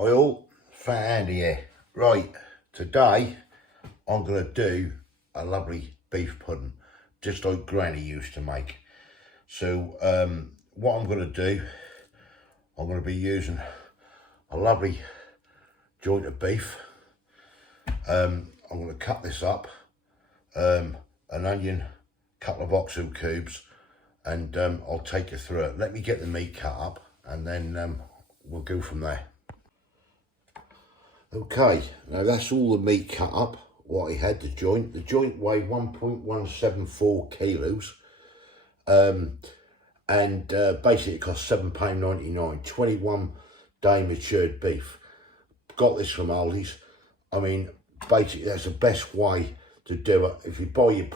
Hi all, Fat Andy here. Right, today I'm going to do a lovely beef pudding, just like Granny used to make. So what I'm going to do, I'm going to be using a lovely joint of beef. I'm going to cut this up, an onion, a couple of oxo cubes, and I'll take you through it. Let me get the meat cut up and then we'll go from there. Okay, now that's all the meat cut up, what I had, the joint. The joint weighed 1.174 kilos. And basically it cost £7.99, 21 day matured beef. Got this from Aldi's. I mean, basically that's the best way to do it. If you buy your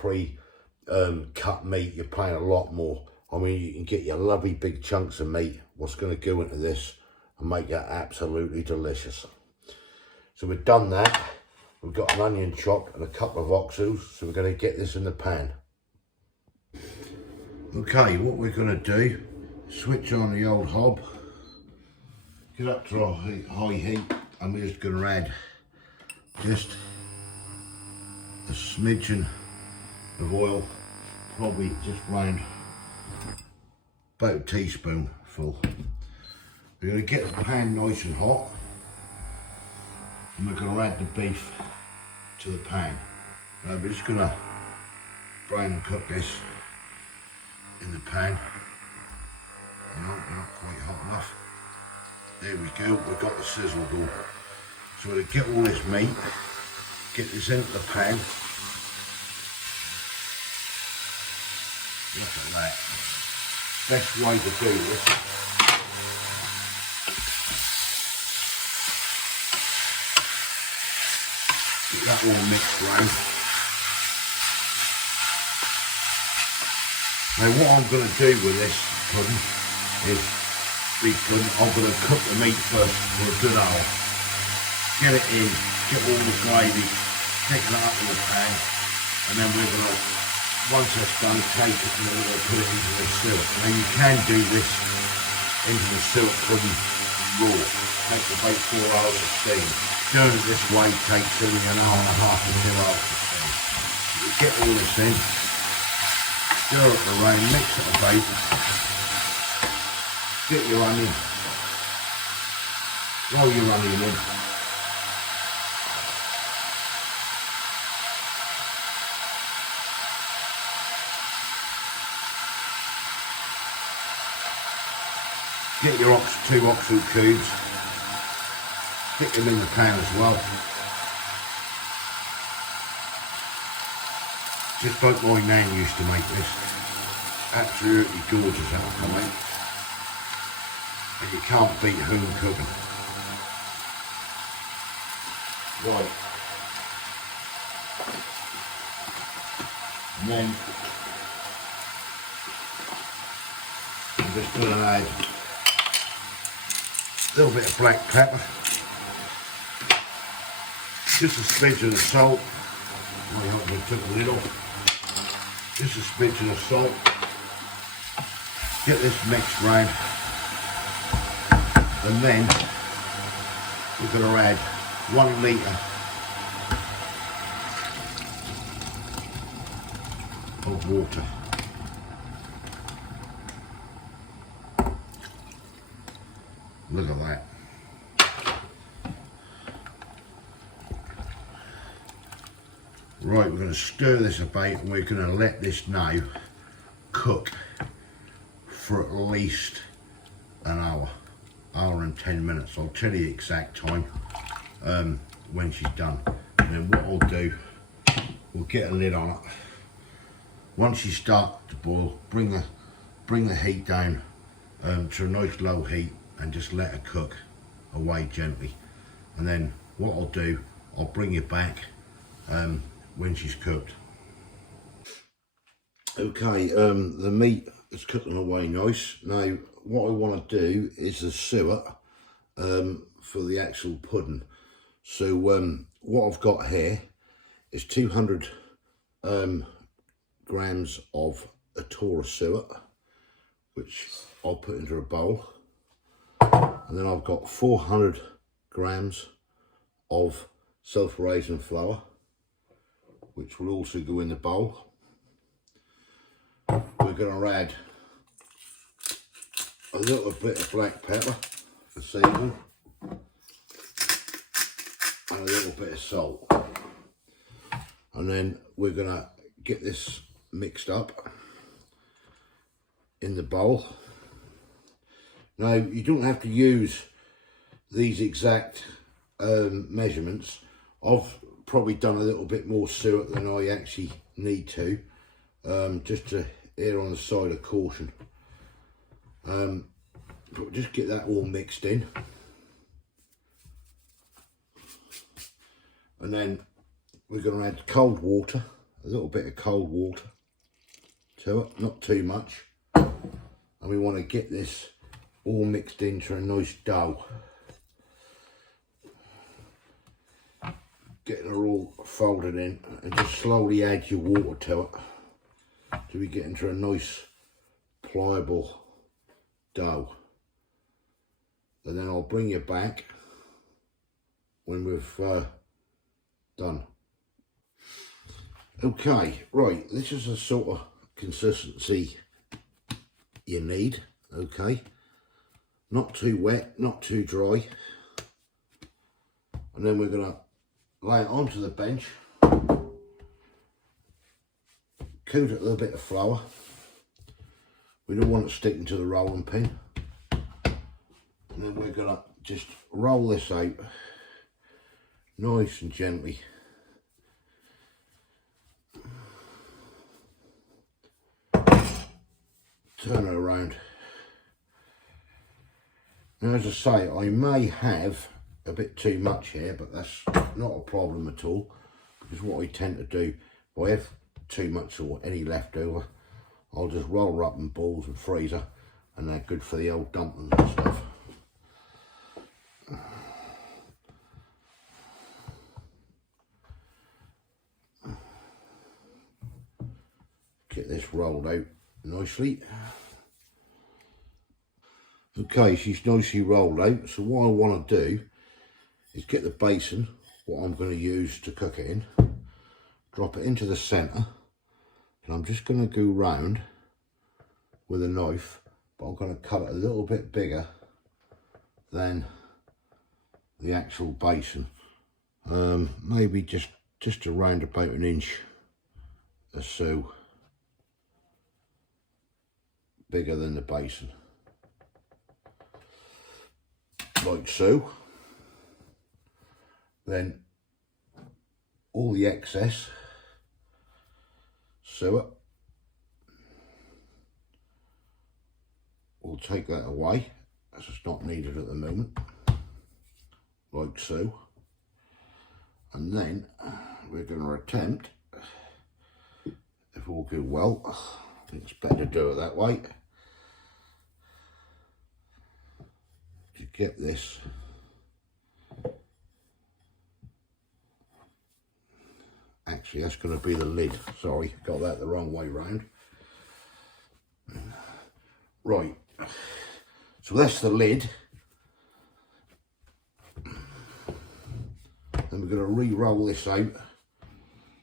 cut meat, you're paying a lot more. I mean, you can get your lovely big chunks of meat, what's going to go into this and make it absolutely delicious. So we've done that. We've got an onion chopped and a couple of oxos. So we're going to get this in the pan. Okay, what we're going to do, switch on the old hob, get up to our high heat, and we're just going to add just a smidgen of oil, probably just round about a teaspoonful. We're going to get the pan nice and hot. And we're going to add the beef to the pan. We're just going to brown and cook this in the pan. Not quite hot enough. There we go, we've got the sizzle going. So we're going to get all this meat, get this into the pan. Look at that. Best way to do this. Get that all mixed round. Now what I'm going to do with this pudding is I'm going to cook the meat first for a good hour. Get it in, get all the gravy, take that up in the pan, and then we're going to, once that's done, take it and then we're going to put it into the syrup. Now you can do this into the syrup pudding raw. Takes about 4 hours to steam. Doing it this way takes only an hour and a half to 2 hours to steam. You get all this in, stir it around, mix it about, get your onion, roll your onion in. Get your 2 oxo cubes, stick them in the pan as well. Just like my nan used to make this. Absolutely gorgeous how it come out. And you can't beat home cooking. Right. And then I'm just going to add a little bit of black pepper, just a smidgen of salt. My husband took the lid off. Just a smidgen of salt. Get this mixed round, and then we're going to add 1 litre of water. Look at that. Right, we're going to stir this about and we're going to let this now cook for at least an hour and 10 minutes. I'll tell you the exact time when she's done. And then what I'll do, we'll get a lid on it. Once she starts to boil, bring the heat down to a nice low heat and just let her cook away gently. And then what I'll do, I'll bring you back when she's cooked. Okay, the meat is cooking away nice. Now what I want to do is the suet for the actual pudding. So what I've got here is 200 grams of Atura suet, which I'll put into a bowl. And then I've got 400 grams of self-raising flour, which will also go in the bowl. We're going to add a little bit of black pepper for seasoning and a little bit of salt, and then we're going to get this mixed up in the bowl. Now, you don't have to use these exact measurements. I've probably done a little bit more suet than I actually need to, just to err on the side of caution. But just get that all mixed in, and then we're going to add cold water, a little bit of cold water to it, not too much, and we want to get this all mixed into a nice dough. Getting it all folded in, and just slowly add your water to it till we get into a nice pliable dough. And then I'll bring you back when we've done. Okay, right, this is the sort of consistency you need, okay? Not too wet, not too dry. And then we're going to lay it onto the bench, coat it with a bit of flour. We don't want it sticking to the rolling pin. And then we're going to just roll this out nice and gently. Turn it around. Now, as I say, I may have a bit too much here, but that's not a problem at all, because what I tend to do, if I have too much or any leftover, I'll just roll her up in balls and freezer, and they're good for the old dumplings and stuff. Get this rolled out nicely. Okay, she's nicely rolled out, so what I want to do is get the basin, what I'm going to use to cook it in, drop it into the centre, and I'm just going to go round with a knife, but I'm going to cut it a little bit bigger than the actual basin, maybe just around about an inch or so bigger than the basin, like so. Then all the excess suet, we'll take that away as it's not needed at the moment, like so. And then we're going to attempt, if all goes well, I think it's better to do it that way, to get this actually, that's going to be the lid. Sorry, got that the wrong way round. Right, so that's the lid. Then we're going to re-roll this out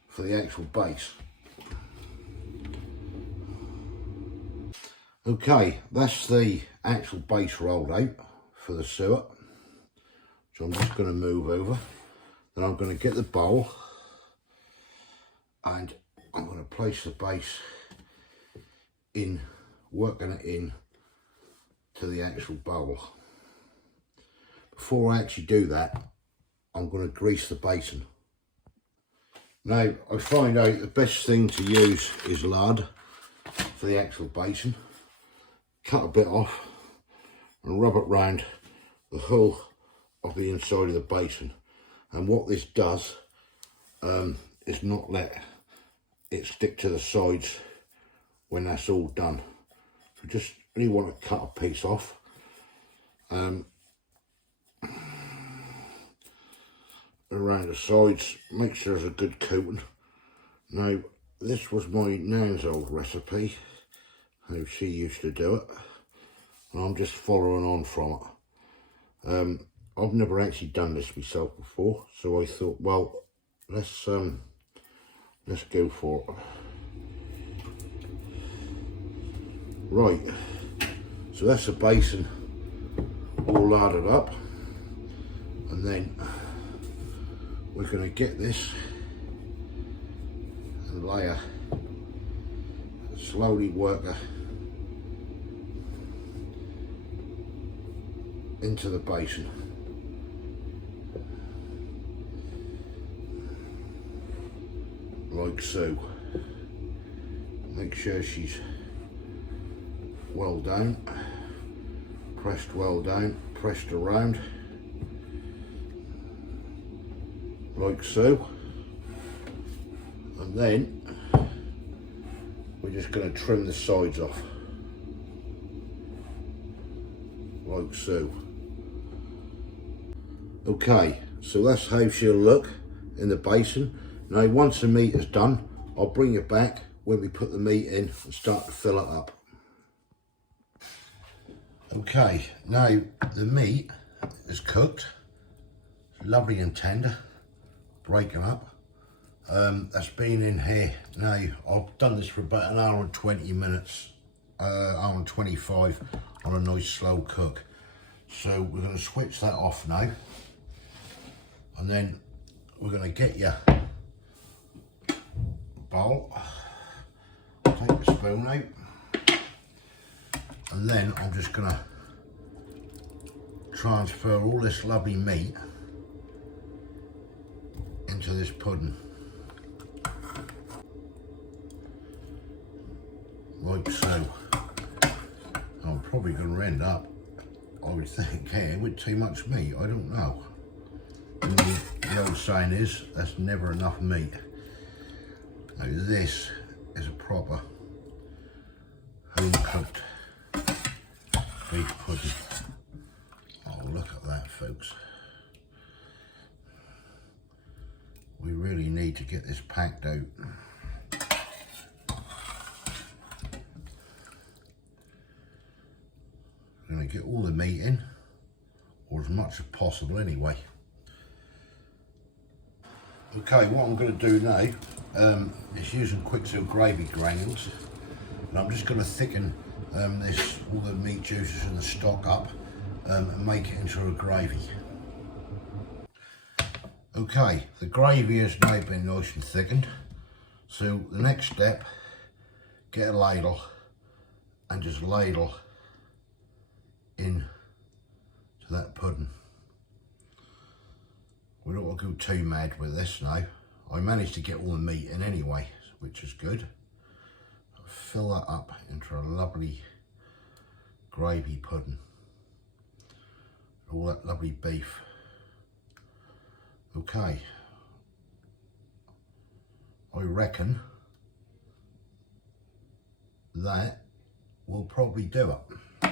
for the actual base. Okay, that's the actual base rolled out for the suet. So I'm just going to move over. Then I'm going to get the bowl, and I'm going to place the base in, working it in to the actual bowl. Before I actually do that, I'm going to grease the basin. Now, I find out the best thing to use is lard for the actual basin. Cut a bit off and rub it round the whole of the inside of the basin. And what this does is not let it stick to the sides when that's all done. So just really want to cut a piece off. Around the sides, make sure there's a good coating. Now, this was my nan's old recipe, how she used to do it, and I'm just following on from it. I've never actually done this myself before, so I thought, well, let's go for it. Right, so that's the basin all larded up, and then we're going to get this and layer, slowly work her into the basin. Like so. Make sure she's well down, pressed well down, pressed around, like so. And then we're just going to trim the sides off, like so. Okay, so that's how she'll look in the basin. Now once the meat is done, I'll bring it back when we put the meat in and start to fill it up. Okay, now the meat is cooked, lovely and tender, breaking up. That's been in here. Now I've done this for about an hour and 20 minutes, hour and 25 on a nice slow cook. So we're going to switch that off now, and then we're going to get your bowl, take the spoon out, and then I'm just going to transfer all this lovely meat into this pudding, like so. I'm probably going to end up, I would think, here with too much meat. I don't know. And the old saying is, that's never enough meat. Now this is a proper home cooked beef pudding. Oh, look at that, folks. We really need to get this packed out. We're going to get all the meat in, or as much as possible anyway. Okay, what I'm going to do now is using Quicksil gravy granules, and I'm just going to thicken all the meat juices and the stock up and make it into a gravy. Okay, the gravy has now been nice and thickened, so the next step, get a ladle and just ladle in to that pudding. We don't want to go too mad with this now. I managed to get all the meat in anyway, which is good. Fill that up into a lovely gravy pudding. All that lovely beef. Okay. I reckon that will probably do it.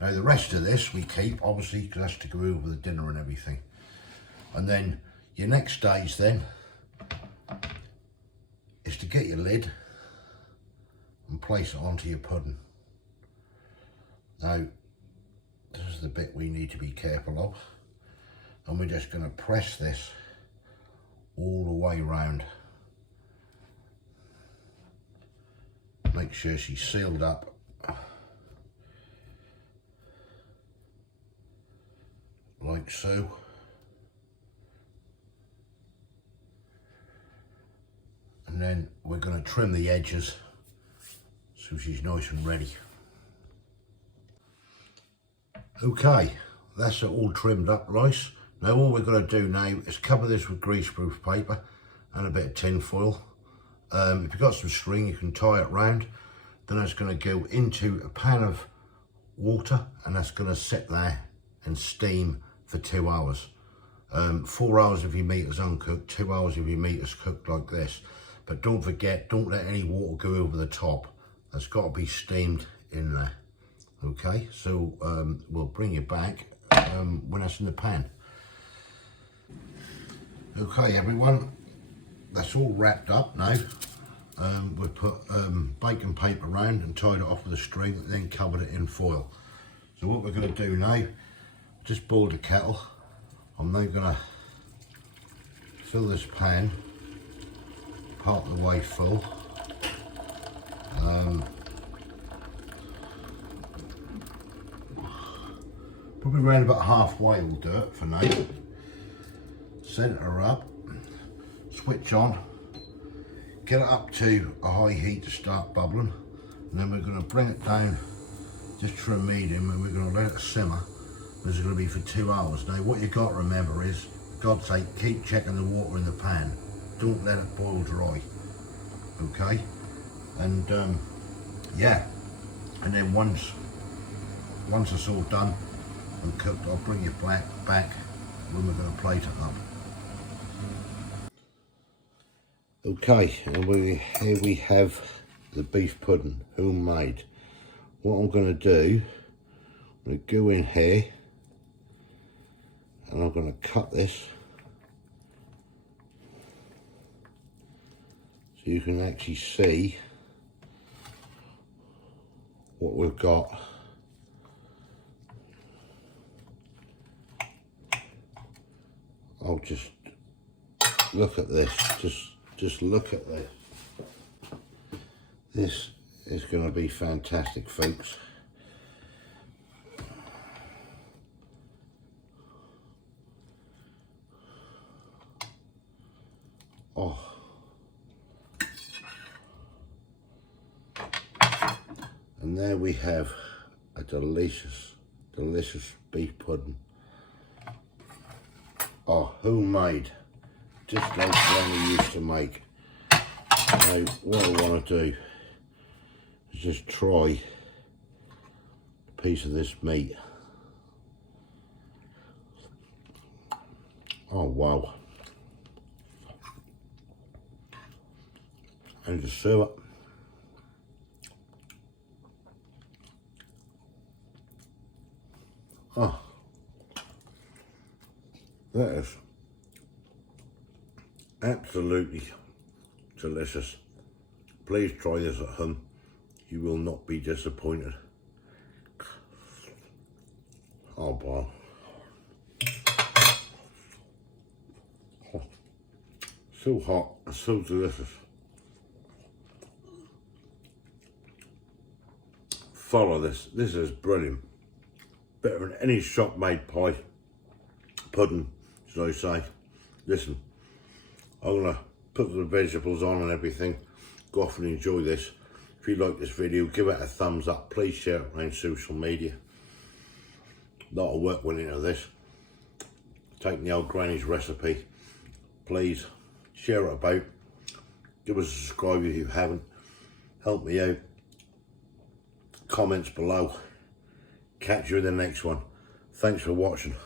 Now the rest of this we keep, obviously, because that's to go over the dinner and everything. And then your next stage then is to get your lid and place it onto your pudding. Now, this is the bit we need to be careful of. And we're just going to press this all the way round. Make sure she's sealed up. Like so. And then we're going to trim the edges so she's nice and ready. Okay, that's it all trimmed up nice. Now all we're going to do now is cover this with greaseproof paper and a bit of tin foil. If you've got some string, you can tie it round. Then it's going to go into a pan of water, and that's going to sit there and steam for 2 hours. 4 hours if your meat is uncooked, 2 hours if your meat is cooked like this. But don't forget, don't let any water go over the top. That's got to be steamed in there. Okay, so we'll bring it back when it's in the pan. Okay, everyone, that's all wrapped up now. We've put baking paper around and tied it off with a string, and then covered it in foil. So what we're going to do now, just boil the kettle, I'm now gonna fill this pan part of the way full. Probably around about halfway will do it for now. Centre her up, switch on, get it up to a high heat to start bubbling, and then we're going to bring it down just to a medium, and we're going to let it simmer. This is going to be for 2 hours. Now what you've got to remember is, for God's sake, keep checking the water in the pan. Don't let it boil dry, okay? And yeah, and then once it's all done and cooked, I'll bring you back when we're going to plate it up. Okay, and here we have the beef pudding, homemade. What I'm going to do, I'm going to go in here and I'm going to cut this so you can actually see what we've got. I'll just look at this, just look at this. This is going to be fantastic, folks. Oh. And there we have a delicious, delicious beef pudding. Oh, homemade, just like Granny used to make. Now, what I want to do is just try a piece of this meat. Oh, wow. And just serve it. Oh, that is absolutely delicious. Please try this at home. You will not be disappointed. Oh boy. Oh, so hot and so delicious. Follow this. This is brilliant. Better than any shop made pie. Pudding, should I say. Listen, I'm gonna put the vegetables on and everything. Go off and enjoy this. If you like this video, give it a thumbs up. Please share it around social media. A lot of work went into this. Taking the old granny's recipe. Please share it about. Give us a subscribe if you haven't. Help me out. Comments below. Catch you in the next one. Thanks for watching.